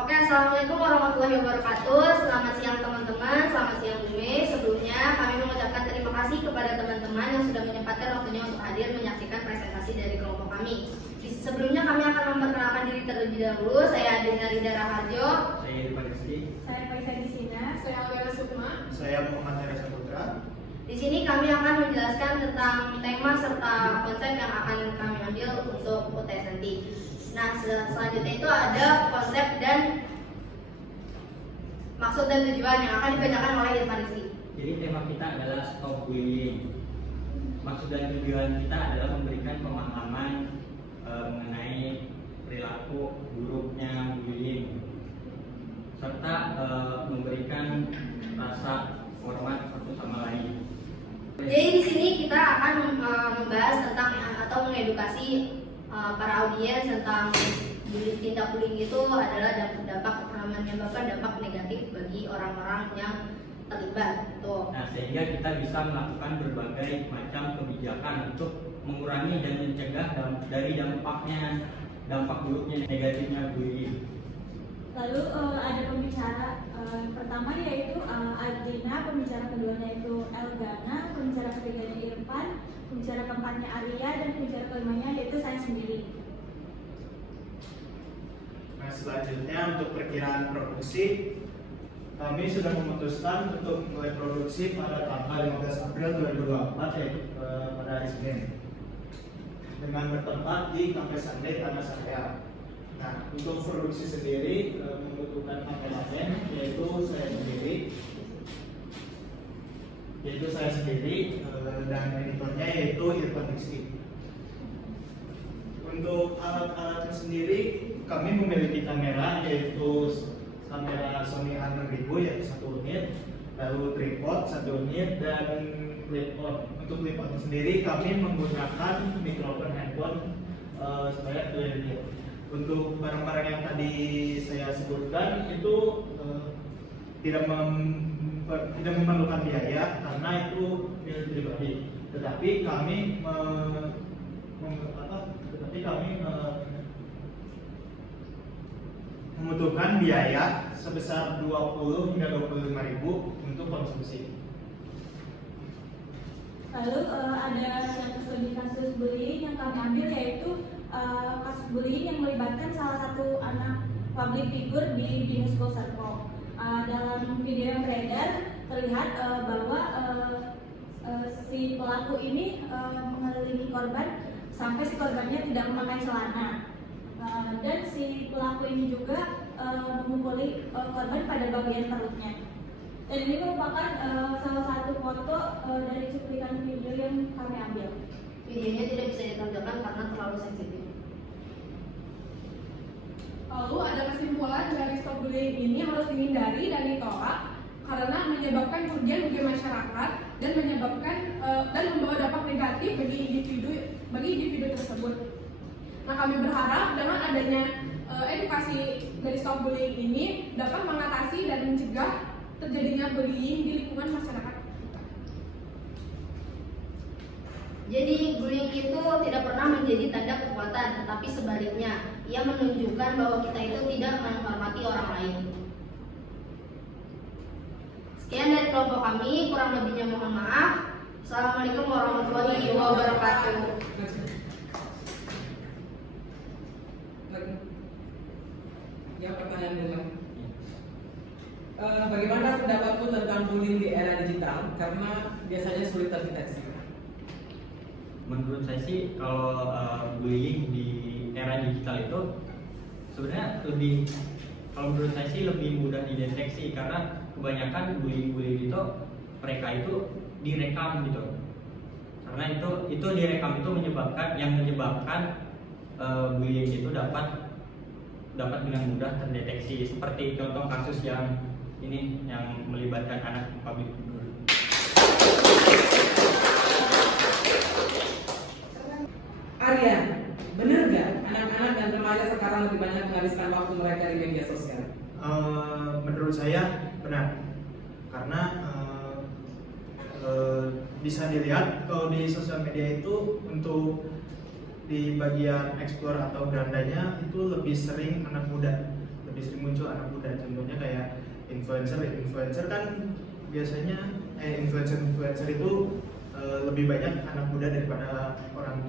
Oke, assalamualaikum warahmatullahi wabarakatuh. Selamat siang teman-teman, selamat siang Bumi. Sebelumnya kami mengucapkan terima kasih kepada teman-teman yang sudah menyempatkan waktunya untuk hadir menyaksikan presentasi dari kelompok kami. Sebelumnya kami akan memperkenalkan diri terlebih dahulu. Saya Adina Rida Raharjo. Saya Irfan Rizky. Saya Faisal Disina. Saya Alvera Sukma. Saya Muhammad Hera Saputra. Di sini kami akan menjelaskan tentang tema serta konsep yang akan kami ambil untuk UTS nanti. Nah, selanjutnya itu ada konsep dan maksud dan tujuan yang akan dibacakan oleh Irfan Rizky. Jadi tema kita adalah stop bullying. Maksud dan tujuan kita adalah memberikan pemahaman mengenai perilaku buruknya bullying, serta memberikan rasa hormat satu sama lain. Jadi di sini kita akan membahas tentang atau mengedukasi para audiens tentang tindak bullying itu adalah menyebabkan dampak negatif bagi orang-orang yang terlibat. Gitu. Nah, sehingga kita bisa melakukan berbagai macam kebijakan untuk mengurangi dan mencegah dari dampak buruknya negatifnya bullying. Lalu ada pembicara pertama yaitu Adina, pembicara keduanya itu Elgana, pembicara ketiganya Irfan, pembicara keempatnya Arya, dan pembicara kelimanya yaitu saya sendiri. Nah, selanjutnya untuk perkiraan produksi, kami sudah memutuskan untuk mulai produksi pada tanggal 15 April 2024 yaitu pada hari Senin dengan bertempat di Cafe Sunday Tanah Sangka. Nah, untuk produksi sendiri membutuhkan kameramen yaitu saya sendiri dan editornya yaitu Irfan Rizky. Untuk alat-alatnya sendiri kami memiliki kamera yaitu kamera Sony A6000 yaitu 1 unit, lalu tripod 1 unit dan clip-on. Untuk clip-on sendiri kami menggunakan mikrofon handphone sebanyak 2 unit. Untuk barang-barang yang tadi saya sebutkan itu tidak memerlukan biaya karena itu milik pribadi. Tetapi kami membutuhkan biaya sebesar 20 hingga 25.000 untuk konsumsi. Lalu ada kasus bullying yang kami ambil yaitu kasus bullying yang melibatkan salah satu anak public figure di Binus School Circle. Dalam video yang beredar terlihat bahwa si pelaku ini mengelilingi korban sampai si korbannya tidak memakai celana, dan si pelaku ini juga memukuli korban pada bagian perutnya. Dan ini merupakan salah satu foto dari cuplikan video yang kami ambil. Videonya tidak bisa ditampilkan karena terlalu sensitif. Lalu ada kesimpulan dari stop bullying ini harus dihindari dan ditolak karena menyebabkan kerugian bagi masyarakat dan menyebabkan dan membawa dampak negatif bagi individu tersebut. Nah, kami berharap dengan adanya edukasi dari stop bullying ini dapat mengatasi dan mencegah terjadinya bullying di lingkungan masyarakat. Jadi bullying itu tidak pernah menjadi tanda kekuatan, tetapi sebaliknya, ia menunjukkan bahwa kita itu tidak menghormati orang lain. Sekian dari kelompok kami, kurang lebihnya mohon maaf. Assalamualaikum warahmatullahi wabarakatuh. Ya, pertanyaan dulu. Bagaimana pendapatmu tentang bullying di era digital? Karena biasanya sulit terdeteksi. Menurut saya sih kalau bullying di era digital itu sebenarnya kalau menurut saya sih lebih mudah dideteksi karena kebanyakan bullying itu mereka itu direkam gitu. Karena itu direkam itu menyebabkan bullying itu dapat dengan mudah terdeteksi, seperti contoh kasus yang melibatkan anak public figure. Arya, benar nggak anak-anak dan remaja sekarang lebih banyak menghabiskan waktu mereka di media sosial? Menurut saya benar, karena bisa dilihat kalau di sosial media itu untuk di bagian explore atau berandanya itu lebih sering anak muda, lebih sering muncul anak muda. Contohnya kayak influencer kan biasanya influencer itu lebih banyak anak muda daripada orang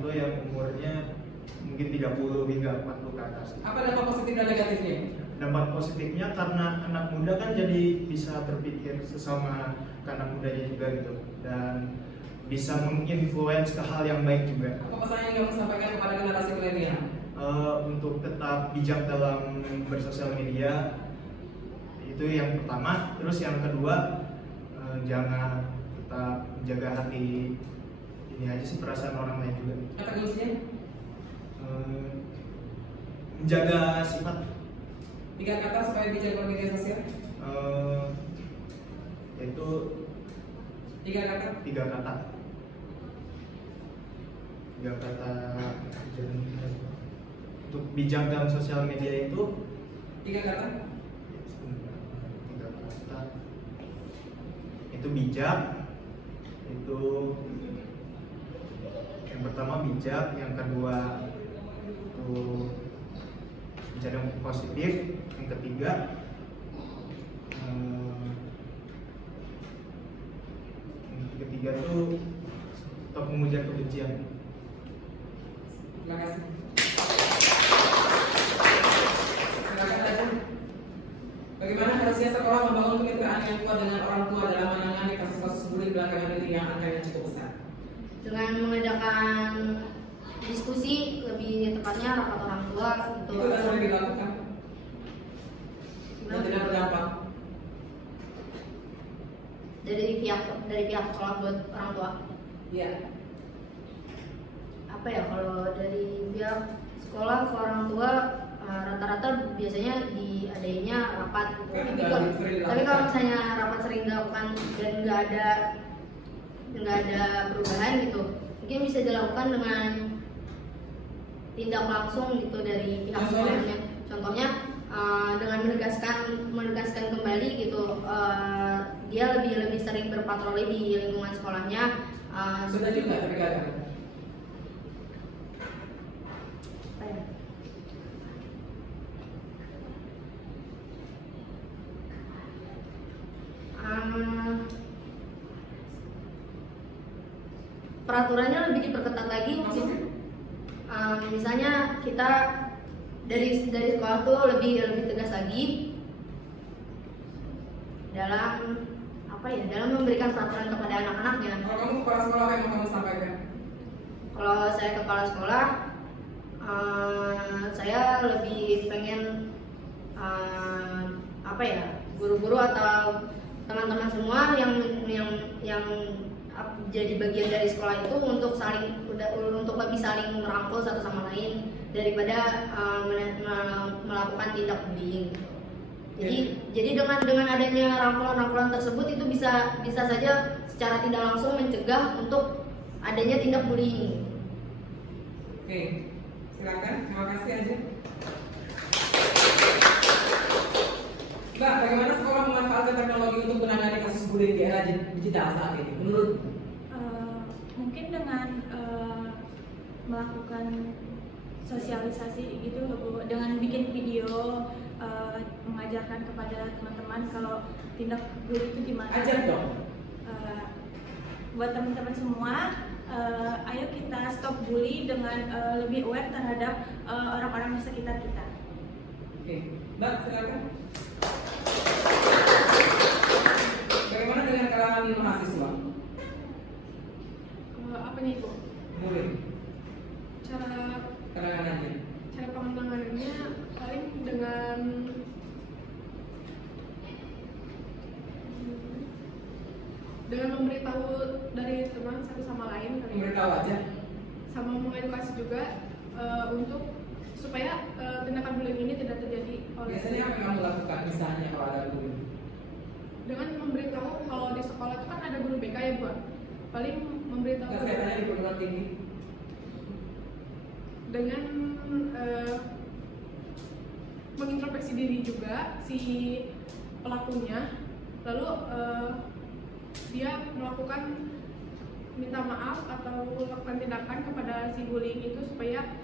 tua yang umurnya mungkin 30 hingga 40 ke atas. Apa dampak positif dan negatifnya? Dampak positifnya karena anak muda kan jadi bisa berpikir sesama anak mudanya juga gitu, dan bisa menginfluence ke hal yang baik juga. Apa pesan yang kamu sampaikan kepada generasi milenial? Untuk tetap bijak dalam bersosial media, itu yang pertama. Terus yang kedua, jangan, tetap jaga hati, ini aja sih, perasaan orang lain juga. Kata kuncinya? Menjaga sifat. 3 kata supaya bijak bermedia sosial. Yaitu 3 kata. 3 kata. Untuk bijak dalam sosial media itu 3 kata. 3 kata. Itu bijak. Itu yang pertama bijak, yang kedua itu bicara yang positif, yang ketiga tuh tetap memuja kebencian. Terima kasih. Silakan aja. Bagaimana harusnya sekolah membangun kemitraan yang kuat dengan orang tua dalam menangani kasus-kasus bullying belakangan ini yang angkanya cukup besar? Dengan mengadakan diskusi, lebih tepatnya rapat orang tua gitu. Itu sudah sering dilakukan dan tidak berdampak. dari pihak sekolah buat orang tua. Iya. Apa ya, kalau dari pihak sekolah ke orang tua rata-rata biasanya diadainnya rapat gitu. Tapi kalau misalnya rapat sering dilakukan dan nggak ada perubahan gitu, mungkin bisa dilakukan dengan tindak langsung gitu dari pihak sekolahnya. Contohnya dengan menegaskan kembali gitu, dia lebih sering berpatroli di lingkungan sekolahnya. Sudah juga tapi nggak ada. Apa ya? Peraturannya lebih diperketat lagi mungkin. Misalnya kita dari sekolah tuh lebih tegas lagi dalam dalam memberikan peraturan kepada anak-anaknya. Kalau kamu kepala sekolah apa yang mau kamu sampaikan? Kalau saya kepala sekolah, saya lebih pengen guru-guru atau teman-teman semua yang jadi bagian dari sekolah itu untuk lebih saling merangkul satu sama lain daripada melakukan tindak bullying. Jadi dengan adanya rangkulan tersebut itu bisa saja secara tidak langsung mencegah untuk adanya tindak bullying. Oke, silakan. Terima kasih aja. Mbak, bagaimana sekolah memanfaatkan teknologi untuk menangani kasus bullying di era digital saat ini? Menurut mungkin dengan melakukan sosialisasi gitu, dengan bikin video, mengajarkan kepada teman-teman kalau tindak bullying itu gimana. ajar dong. Buat teman-teman semua, ayo kita stop bully dengan lebih aware terhadap orang-orang di sekitar kita. Oke, Mbak, silakan. Bagaimana dengan kalangan mahasiswa? Apa nih Bu? Bullying, Cara penanganannya. penanganannya paling dengan memberitahu dari teman satu sama lain kali ya. Memberitahu aja. Sama mengedukasi juga untuk supaya tindakan bullying ini tidak terjadi Biasanya apa yang kamu lakukan misalnya kalau ada bullying? dengan memberitahu. Kalau di sekolah itu kan ada guru BK ya Bu, paling memberitahu Kesehatannya di perguruan tinggi. dengan mengintrospeksi diri juga si pelakunya, lalu dia melakukan minta maaf atau melakukan tindakan kepada si bullying itu supaya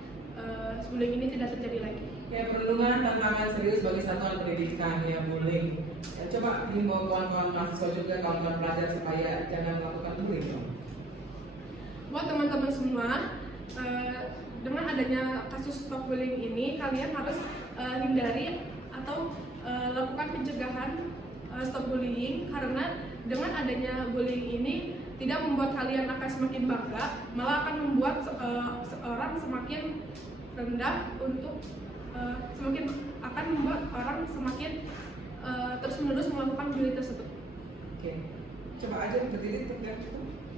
bullying ini tidak terjadi lagi. Ya, perlindungan tantangan serius bagi satuan pendidikan ya bullying. Ya, coba himbau kawan-kawan mahasiswa juga, kawan-kawan pelajar supaya jangan melakukan bullying. Buat teman-teman semua, dengan adanya kasus stop bullying ini, kalian harus hindari atau lakukan pencegahan stop bullying, karena dengan adanya bullying ini tidak membuat kalian akan semakin bangga, malah akan membuat seorang semakin rendah untuk akan membuat orang semakin terus-menerus melakukan bullying tersebut. Oke, coba aja berdiri tegak.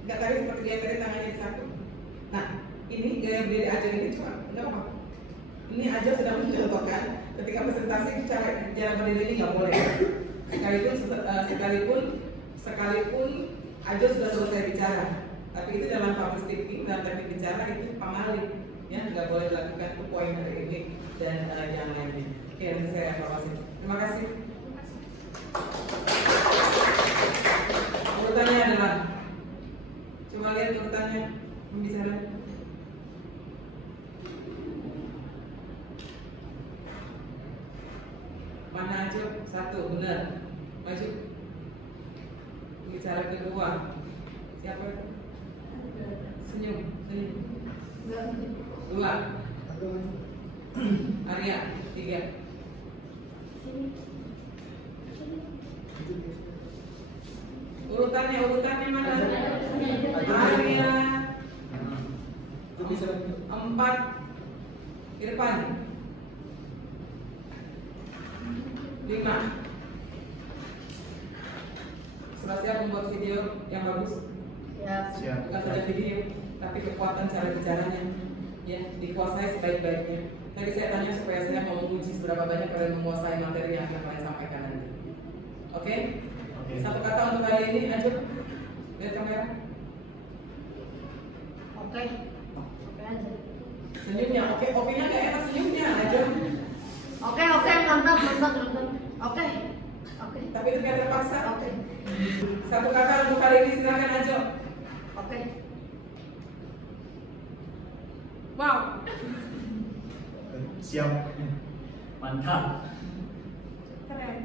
Nggak tarik seperti dia tadi, tangannya disatu. Nah, ini gaya berdiri aja ini coba, nggak apa. Ini aja sedang mencontohkan ketika presentasi cara berdiri ini nggak boleh. Sekalipun aja sudah selesai bicara, tapi itu dalam public speaking, dalam teknik bicara itu pamali, ya nggak boleh dilakukan. Itu poin dari ini dan yang lainnya. Oke, nanti saya evaluasi. Terima kasih. Urutannya adalah, coba lihat urutannya pembicara. Mana aja? Satu, benar. Maju. Bicara kedua. Siapa? Senyum. Dua. Arya. Tiga. Urutannya mana? Arya. Empat. Irfan. 5. Sudah siap membuat video yang bagus? Siap. Bukan saja video, tapi kekuatan cara bicaranya, ya dikuasai sebaik-baiknya. Tadi saya tanya supaya saya mau menguji seberapa banyak kalian menguasai materi yang akan kalian sampaikan nanti. Oke? Satu kata untuk kali ini, Ajur. Lihat kamera. Oke aja. Senyumnya, oke-nya kayak enak senyumnya, Ajur. Oke, mantap. Oke. Tapi itu kayak terpaksa. Oke. Satu kata untuk kali ini, silakan Ajur. Oke. Wow. Siap. Mantap. Keren.